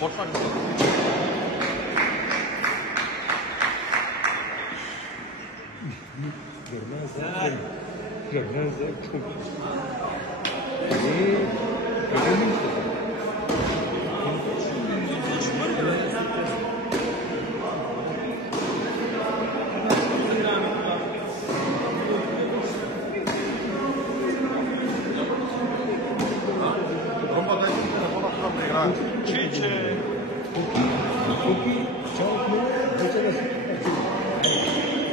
Почва ли? Чиче!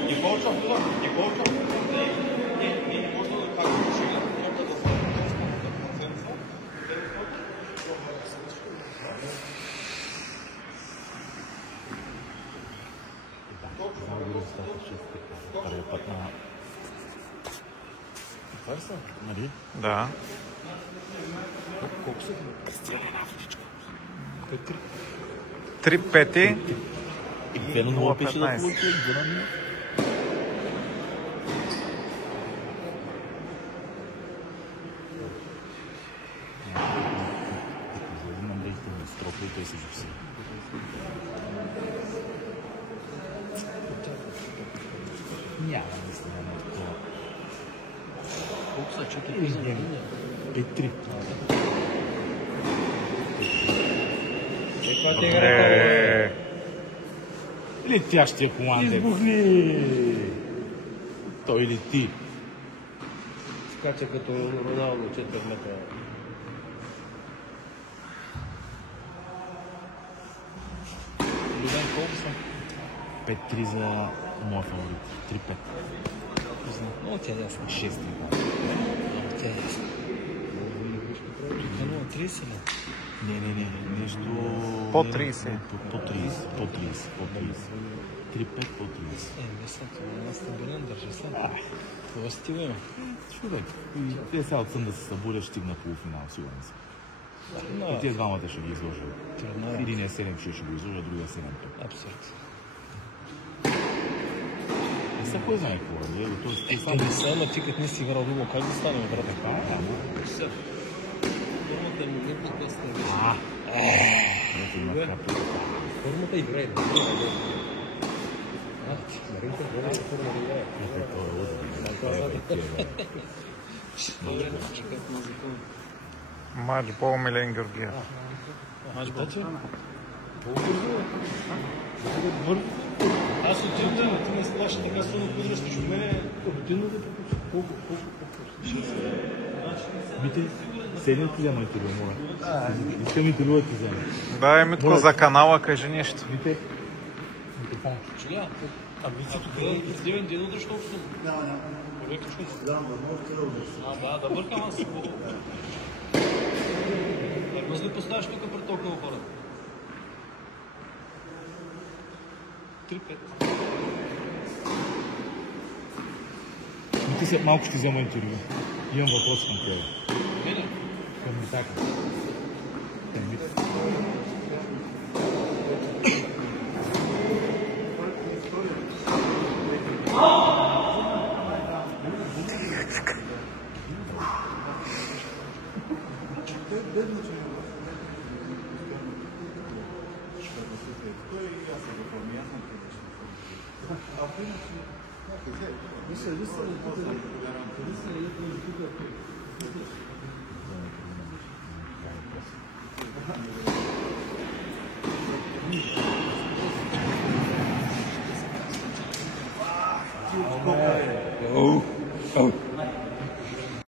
Николчо, Николчо. Не можно да кажем, че трябва да се Първият път на... Нали? Да. Колко са? Цяла една водичка. 3-5 И 2-0 пеше да получи, 2-0. Имам лейте на стропа и той се записа. Няма, наистина, няма такова. Колко са? 4-3. 5-3. Летящия командир. Избухни! Той лети. Скача като Роналдо 4 метра. Любен, колко са? 5-3 за моя фаворит. 3-5. Много тя е ясно. 6-3. Много тя е ясно. 30 ли? Не. Нещо... По 30. По 30. 3-5 по 30. Мисля, това е стабилен, държа след. Това стига има. Човек. Те сега от сън да се събудят, ще стигна полуфинал, сигурен съм. И тия двамата ще ги изложа. Единия 7-6 ще го изложа, другия 7-5. Абсолютно. Не са кой знае какво, Те не са, ама ти като не си играл друго, как да станем, брат? Все. Формата ми не прекъсна вече. Формата играе. Маринка говори, че формата играе. Матчбол Милен Георгиев. Матчбол? Аз отивам, ти не сплаш така силно подръстиш от мене. Обидно да пропусна. Колко? Мите, седем ти взема интервю, моля. Искам интервю да ти взема. Да, Митко, за канала кажи нещо. Мите, микрофон. Чуя? Ами си тук е Сливен ден утре, що обсъдим? Няма. Да бъркам аз. Как мъз ли поставяш тук пред толкова хора? 3-5. Мите, след малко ще взема интервю. Имам въпрос към тебе. Мене? Към Митака. Към Мите.